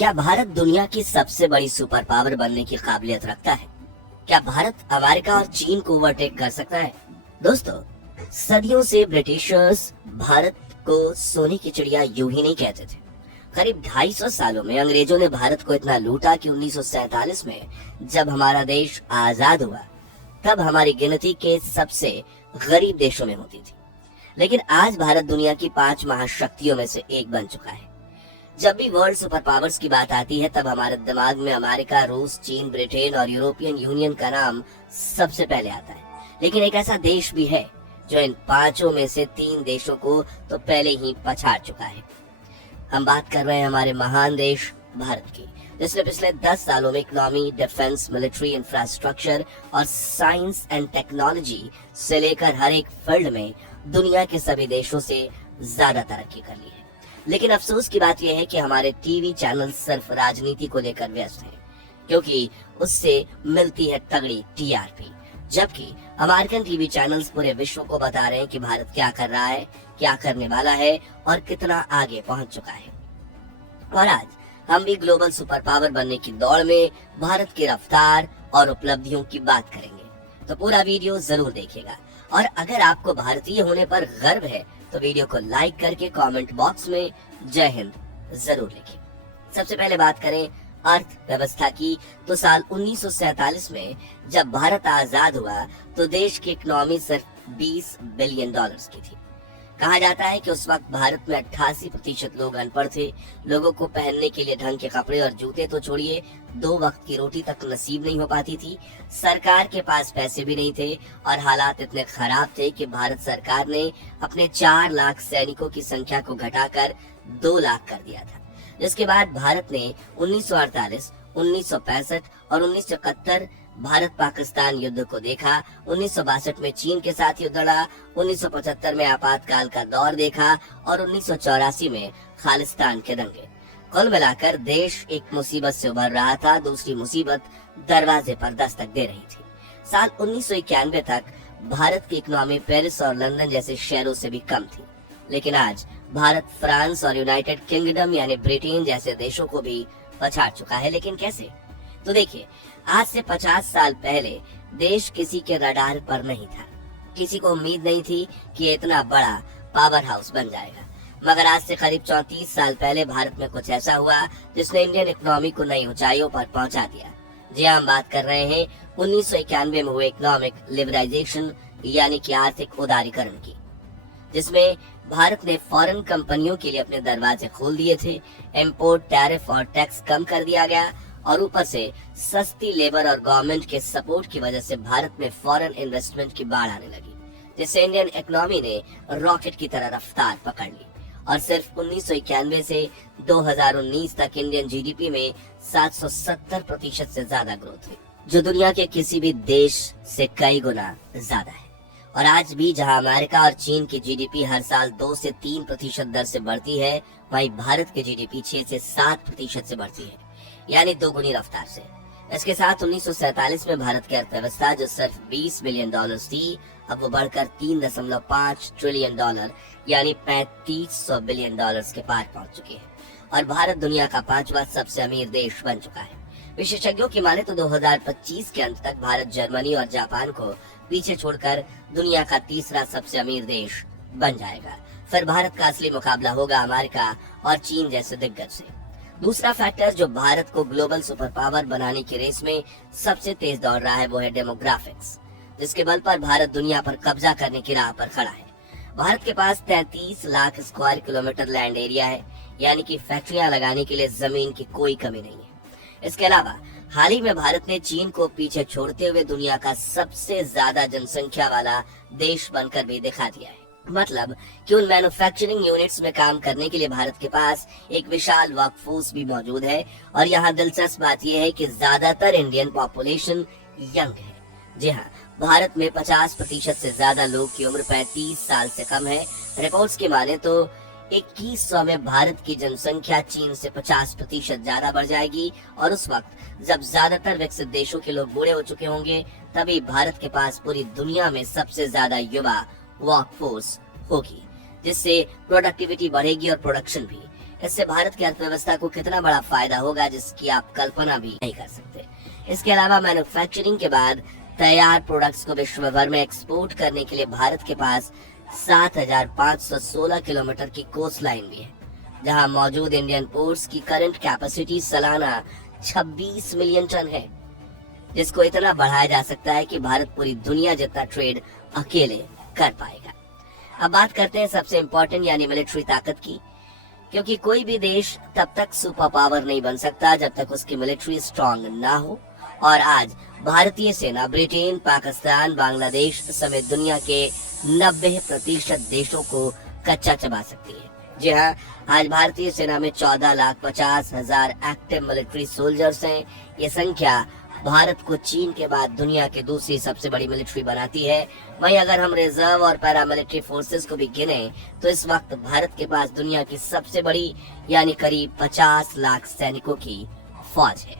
क्या भारत दुनिया की सबसे बड़ी सुपर पावर बनने की काबिलियत रखता है? क्या भारत अमेरिका और चीन को ओवरटेक कर सकता है? दोस्तों, सदियों से ब्रिटिशर्स भारत को सोने की चिड़िया यूं ही नहीं कहते थे। करीब 250 सालों में अंग्रेजों ने भारत को इतना लूटा कि 1947 में जब हमारा देश आजाद हुआ, तब हमारी गिनती के सबसे गरीब देशों में होती थी। लेकिन आज भारत दुनिया की 5 महाशक्तियों में से एक बन चुका है। जब भी वर्ल्ड सुपर पावर्स की बात आती है, तब हमारे दिमाग में अमेरिका, रूस, चीन, ब्रिटेन और यूरोपियन यूनियन का नाम सबसे पहले आता है। लेकिन एक ऐसा देश भी है जो इन 5 में से 3 देशों को तो पहले ही पछाड़ चुका है। हम बात कर रहे हैं हमारे महान देश भारत की, जिसने पिछले 10 सालों में इकोनॉमी, डिफेंस, मिलिट्री इंफ्रास्ट्रक्चर और साइंस एंड टेक्नोलॉजी से लेकर हर एक फील्ड में दुनिया के सभी देशों से ज्यादा तरक्की कर ली है। लेकिन अफसोस की बात यह है कि हमारे टीवी चैनल सिर्फ राजनीति को लेकर व्यस्त हैं, क्योंकि उससे मिलती है तगड़ी टीआरपी, जबकि अमेरिकन टीवी चैनल्स पूरे विश्व को बता रहे हैं कि भारत क्या कर रहा है, क्या करने वाला है और कितना आगे पहुंच चुका है। और आज हम भी ग्लोबल सुपर पावर बनने की दौड़ में भारत की रफ्तार और उपलब्धियों की बात करेंगे, तो पूरा वीडियो जरूर देखिएगा। और अगर आपको भारतीय होने पर गर्व है तो वीडियो को लाइक करके कमेंट बॉक्स में जय हिंद जरूर लिखें। सबसे पहले बात करें अर्थव्यवस्था की, तो साल 1947 में जब भारत आजाद हुआ तो देश की इकोनॉमी सिर्फ $20 बिलियन की थी। कहा जाता है कि उस वक्त भारत में 88% लोग अनपढ़ थे। लोगों को पहनने के लिए ढंग के कपड़े और जूते तो छोड़िए, 2 वक्त की रोटी तक नसीब नहीं हो पाती थी। सरकार के पास पैसे भी नहीं थे और हालात इतने खराब थे कि भारत सरकार ने अपने 4 लाख सैनिकों की संख्या को घटाकर 2 लाख कर दिया था। जिसके बाद भारत ने 1948, 1965 और 1971 भारत पाकिस्तान युद्ध को देखा। 1962 में चीन के साथ युद्ध लड़ा, 1975 में आपातकाल का दौर देखा और 1984 में खालिस्तान के दंगे। कुल मिलाकर देश एक मुसीबत से उभर रहा था, दूसरी मुसीबत दरवाजे पर दस्तक दे रही थी। साल 1991 तक भारत की इकोनॉमी पेरिस और लंदन जैसे शहरों से भी कम थी। लेकिन आज भारत फ्रांस और यूनाइटेड किंगडम यानी ब्रिटेन जैसे देशों को भी पछाड़ चुका है। लेकिन कैसे? तो देखिए, आज से 50 साल पहले देश किसी के रडार पर नहीं था। किसी को उम्मीद नहीं थी कि इतना बड़ा पावर हाउस बन जाएगा। मगर आज से करीब 34 साल पहले भारत में कुछ ऐसा हुआ जिसने इंडियन इकोनॉमी को नई ऊंचाइयों पर पहुंचा दिया। जी हम बात कर रहे हैं 1991 में हुए इकोनॉमिक लिबरलाइजेशन यानी कि आर्थिक उदारीकरण की, जिसमें भारत ने फॉरेन कंपनियों के लिए अपने दरवाजे खोल दिए थे। इम्पोर्ट टैरिफ और टैक्स कम कर दिया गया और ऊपर से सस्ती लेबर और गवर्नमेंट के सपोर्ट की वजह से भारत में फॉरेन इन्वेस्टमेंट की बाढ़ आने लगी, जिससे इंडियन इकोनॉमी ने रॉकेट की तरह रफ्तार पकड़ ली और सिर्फ 1991 से 2019 तक इंडियन जीडीपी में 770% से ज्यादा ग्रोथ हुई, जो दुनिया के किसी भी देश से कई गुना ज्यादा है। और आज भी जहां अमेरिका और चीन की जीडीपी हर साल 2 से 3% दर से बढ़ती है, वहीं भारत की जीडीपी 6 से 7% से बढ़ती है, यानी 2 गुनी रफ्तार से। इसके साथ 1947 में भारत की अर्थव्यवस्था जो सिर्फ $20 बिलियन थी, अब वो बढ़कर $3.5 ट्रिलियन यानी $3500 बिलियन के पार पहुंच चुकी है और भारत दुनिया का 5वां सबसे अमीर देश बन चुका है। विशेषज्ञों की माने तो 2025 के अंत तक भारत जर्मनी और जापान को पीछे छोड़कर दुनिया का 3रा सबसे अमीर देश बन जाएगा। फिर भारत का असली मुकाबला होगा अमेरिका और चीन जैसे दिग्गज से। दूसरा फैक्टर जो भारत को ग्लोबल सुपर पावर बनाने की रेस में सबसे तेज दौड़ रहा है, वो है डेमोग्राफिक्स, जिसके बल पर भारत दुनिया पर कब्जा करने की राह पर खड़ा है। भारत के पास 33 lakh square kilometre land area है, यानी कि फैक्ट्रियां लगाने के लिए जमीन की कोई कमी नहीं है। इसके अलावा हाल ही में भारत ने चीन को पीछे छोड़ते हुए दुनिया का सबसे ज्यादा जनसंख्या वाला देश बनकर भी दिखा दिया है। मतलब कि उन मैन्युफैक्चरिंग यूनिट्स में काम करने के लिए भारत के पास एक विशाल वर्कफोर्स भी मौजूद है। और यहाँ दिलचस्प बात यह है कि ज्यादातर इंडियन पॉपुलेशन यंग है। जी हाँ, भारत में 50% से ज्यादा लोग की उम्र 35 साल से कम है। रिपोर्ट्स की माने तो 2100 में भारत की जनसंख्या चीन से 50% ज्यादा बढ़ जाएगी और उस वक्त जब ज्यादातर विकसित देशों के लोग बूढ़े हो चुके होंगे, तभी भारत के पास पूरी दुनिया में सबसे ज्यादा युवा वर्कफोर्स होगी, जिससे प्रोडक्टिविटी बढ़ेगी और प्रोडक्शन भी। इससे भारत की अर्थव्यवस्था को कितना बड़ा फायदा होगा जिसकी आप कल्पना भी नहीं कर सकते। इसके अलावा मैन्युफैक्चरिंग के बाद तैयार प्रोडक्ट्स को विश्व भर में एक्सपोर्ट करने के लिए भारत के पास 7,516 किलोमीटर की कोस्ट लाइन भी है, जहां मौजूद इंडियन पोर्ट्स की करंट कैपेसिटी सालाना 26 मिलियन टन है, जिसको इतना बढ़ाया जा सकता है कि भारत पूरी दुनिया जितना ट्रेड अकेले कर पाएगा। अब बात करते हैं सबसे इम्पोर्टेंट यानी मिलिट्री ताकत की, क्योंकि कोई भी देश तब तक सुपर पावर नहीं बन सकता जब तक उसकी मिलिट्री स्ट्रांग ना हो। और आज भारतीय सेना ब्रिटेन, पाकिस्तान, बांग्लादेश समेत दुनिया के 90% देशों को कच्चा चबा सकती है। जी हाँ, आज भारतीय सेना में 14,50,000 एक्टिव मिलिट्री सोल्जर्स हैं। ये संख्या भारत को चीन के बाद दुनिया की दूसरी सबसे बड़ी मिलिट्री बनाती है। वहीं अगर हम रिजर्व और पैरामिलिट्री फोर्सेस को भी गिने तो इस वक्त भारत के पास दुनिया की सबसे बड़ी यानी करीब 50 लाख सैनिकों की फौज है।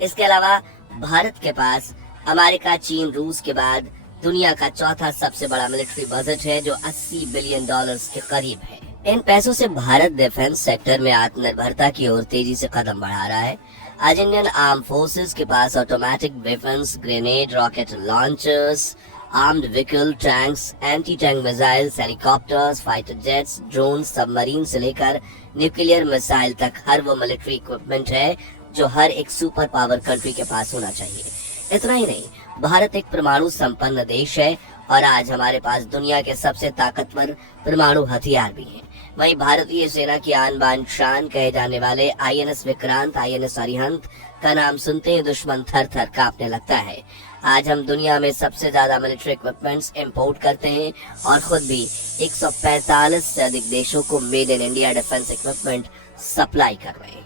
इसके अलावा भारत के पास अमेरिका, चीन, रूस के बाद दुनिया का चौथा सबसे बड़ा मिलिट्री बजट है जो $80 बिलियन के करीब है। इन पैसों से भारत डिफेंस सेक्टर में आत्मनिर्भरता की ओर तेजी से कदम बढ़ा रहा है। आज इंडियन आर्म फोर्सेस के पास automatic weapons, grenade, rocket launchers, armed vehicle, tanks, anti tank missiles, helicopters, fighter jets, drone, submarine से लेकर न्यूक्लियर मिसाइल तक हर वो मिलिट्री इक्विपमेंट है जो हर एक सुपर पावर कंट्री के पास होना चाहिए। इतना ही नहीं, भारत एक परमाणु संपन्न देश है और आज हमारे पास दुनिया के सबसे ताकतवर परमाणु हथियार भी हैं। वहीं भारतीय सेना की आन बान शान कहे जाने वाले INS विक्रांत, INS अरिहंत का नाम सुनते ही दुश्मन थर थर कांपने लगता है। आज हम दुनिया में सबसे ज्यादा मिलिट्री इक्विपमेंट्स इंपोर्ट करते हैं और खुद भी 145 से अधिक देशों को made in India defence equipment supply कर रहे हैं।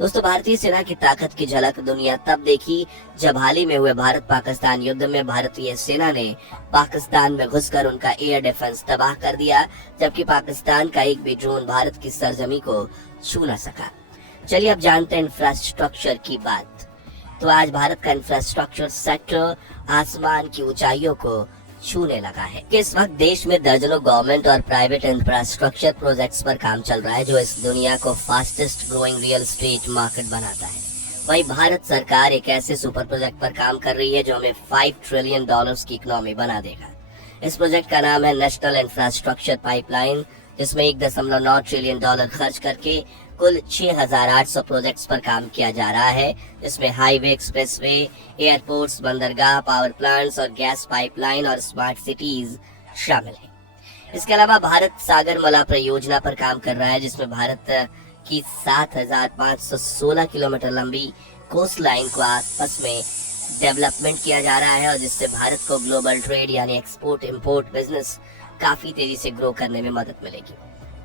दोस्तों, भारतीय सेना की ताकत की झलक दुनिया तब देखी जब हाल ही में हुए भारत पाकिस्तान युद्ध में भारतीय सेना ने पाकिस्तान में घुसकर उनका एयर डिफेंस तबाह कर दिया, जबकि पाकिस्तान का एक भी ड्रोन भारत की सरजमी को छू न सका। चलिए अब जानते हैं इंफ्रास्ट्रक्चर की बात। तो आज भारत का इंफ्रास्ट्रक्चर सेक्टर आसमान की ऊंचाइयों को छूने लगा है। इस वक्त देश में दर्जनों गवर्नमेंट और प्राइवेट इंफ्रास्ट्रक्चर प्रोजेक्ट्स पर काम चल रहा है जो इस दुनिया को fastest growing real estate market बनाता है। वहीं भारत सरकार एक ऐसे सुपर प्रोजेक्ट पर काम कर रही है जो हमें $5 ट्रिलियन की इकोनॉमी बना देगा। इस प्रोजेक्ट का नाम है नेशनल इंफ्रास्ट्रक्चर पाइपलाइन, जिसमें $1.9 ट्रिलियन खर्च करके कुल 6,800 प्रोजेक्ट्स पर काम किया जा रहा है, जिसमें हाईवे, एक्सप्रेसवे, एयरपोर्ट्स, बंदरगाह, पावर प्लांट्स और गैस पाइपलाइन और स्मार्ट सिटीज शामिल हैं। इसके अलावा भारत सागर मला परियोजना पर काम कर रहा है, जिसमें भारत की 7,516 किलोमीटर लंबी कोस्ट लाइन को आपस में डेवलपमेंट किया जा रहा है और जिससे भारत को ग्लोबल ट्रेड यानी एक्सपोर्ट इंपोर्ट बिजनेस काफी तेजी से ग्रो करने में मदद मिलेगी।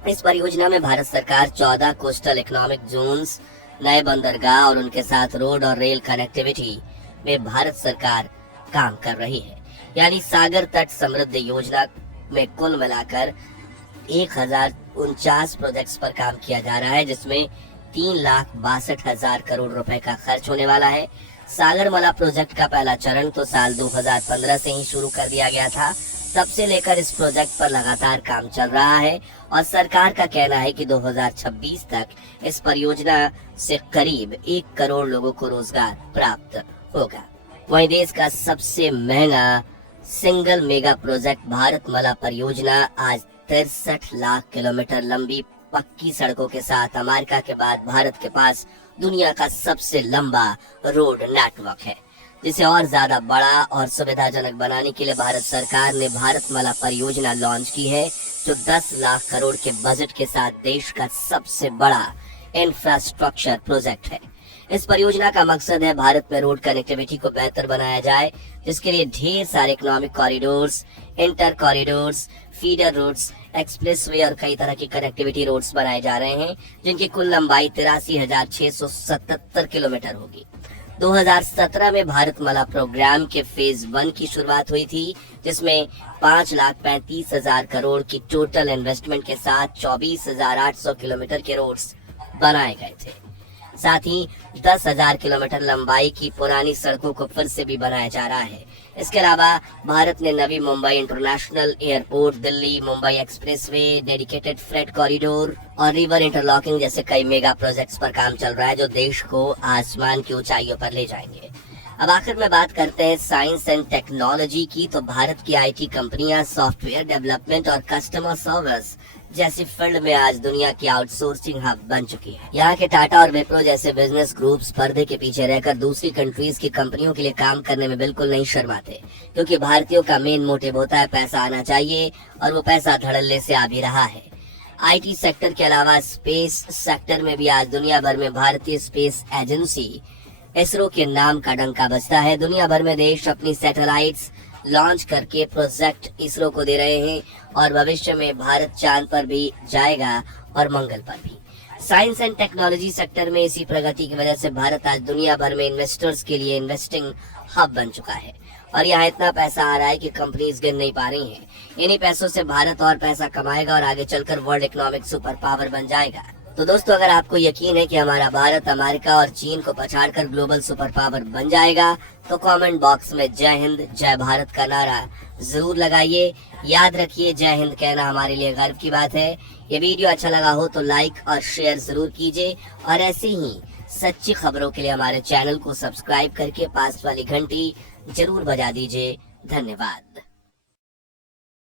इस परियोजना में भारत सरकार 14 कोस्टल इकोनॉमिक जोन्स, नए बंदरगाह और उनके साथ रोड और रेल कनेक्टिविटी में भारत सरकार काम कर रही है। यानी सागर तट समृद्धि योजना में कुल मिलाकर 1,049 प्रोजेक्ट्स पर काम किया जा रहा है, जिसमें 3,62,000 करोड़ रुपए का खर्च होने वाला है। सागरमाला प्रोजेक्ट का पहला चरण तो साल 2015 से ही शुरू कर दिया गया था। तब से लेकर इस प्रोजेक्ट पर लगातार काम चल रहा है और सरकार का कहना है कि 2026 तक इस परियोजना से करीब 1 करोड़ लोगों को रोजगार प्राप्त होगा। वहीं देश का सबसे महंगा सिंगल मेगा प्रोजेक्ट भारतमाला परियोजना आज 63 लाख किलोमीटर लंबी पक्की सड़कों के साथ अमेरिका के बाद भारत के पास दुनिया का सबसे लंबा रोड नेटवर्क है, जिसे और ज्यादा बड़ा और सुविधाजनक बनाने के लिए भारत सरकार ने भारतमाला परियोजना लॉन्च की है, जो 10 लाख करोड़ के बजट के साथ देश का सबसे बड़ा इंफ्रास्ट्रक्चर प्रोजेक्ट है। इस परियोजना का मकसद है भारत में रोड कनेक्टिविटी को बेहतर बनाया जाए, जिसके लिए ढेर सारे economic corridors, inter corridors, feeder roads, expressway और कई तरह की कनेक्टिविटी रोड्स बनाए जा रहे हैं, जिनकी कुल लंबाई 83,677 किलोमीटर होगी। 2017 में भारतमाला प्रोग्राम के फेज 1 की शुरुआत हुई थी, जिसमें 5,35,000 करोड़ की टोटल इन्वेस्टमेंट के साथ 24,800 किलोमीटर के रोड्स बनाए गए थे। साथ ही 10,000 किलोमीटर लंबाई की पुरानी सड़कों को फिर से भी बनाया जा रहा है। इसके अलावा भारत ने Navi Mumbai international airport, Delhi Mumbai expressway, dedicated freight corridor और रिवर इंटरलॉकिंग जैसे कई मेगा प्रोजेक्ट्स पर काम चल रहा है, जो देश को आसमान की ऊंचाइयों पर ले जाएंगे। अब आखिर में बात करते हैं साइंस एंड टेक्नोलॉजी की, तो भारत की आईटी कंपनियां सॉफ्टवेयर डेवलपमेंट और कस्टमर सर्विस जैसी फील्ड में आज दुनिया की आउटसोर्सिंग हब बन चुकी है। यहाँ के टाटा और विप्रो जैसे बिजनेस ग्रुप्स पर्दे के पीछे रहकर दूसरी कंट्रीज की कंपनियों के लिए काम करने में बिल्कुल नहीं शर्माते, क्योंकि भारतीयों का मेन मोटिव होता है पैसा आना चाहिए, और वो पैसा धड़ल्ले से आ भी रहा है। आईटी सेक्टर के अलावा स्पेस सेक्टर में भी आज दुनिया भर में भारतीय स्पेस एजेंसी इसरो के नाम का डंका बजता है। दुनिया भर में देश अपनी सैटेलाइट्स लॉन्च करके प्रोजेक्ट इसरो को दे रहे हैं, और भविष्य में भारत चांद पर भी जाएगा और मंगल पर भी। साइंस एंड टेक्नोलॉजी सेक्टर में इसी प्रगति की वजह से भारत आज दुनिया भर में इन्वेस्टर्स के लिए इन्वेस्टिंग हब बन चुका है, और यहाँ इतना पैसा आ रहा है कि कंपनीज गिन नहीं पा रही हैं। इन्हीं पैसों से भारत और पैसा कमाएगा और आगे चलकर वर्ल्ड इकोनॉमिक सुपर पावर बन जाएगा। तो दोस्तों, अगर आपको यकीन है कि हमारा भारत अमेरिका और चीन को पछाड़कर ग्लोबल सुपर पावर बन जाएगा, तो कमेंट बॉक्स में जय हिंद जय भारत का नारा जरूर लगाइए। याद रखिए, जय हिंद कहना हमारे लिए गर्व की बात है। ये वीडियो अच्छा लगा हो तो लाइक और शेयर जरूर कीजिए, और ऐसे ही सच्ची खबरों के लिए हमारे चैनल को सब्सक्राइब करके पास वाली घंटी जरूर बजा दीजिए। धन्यवाद।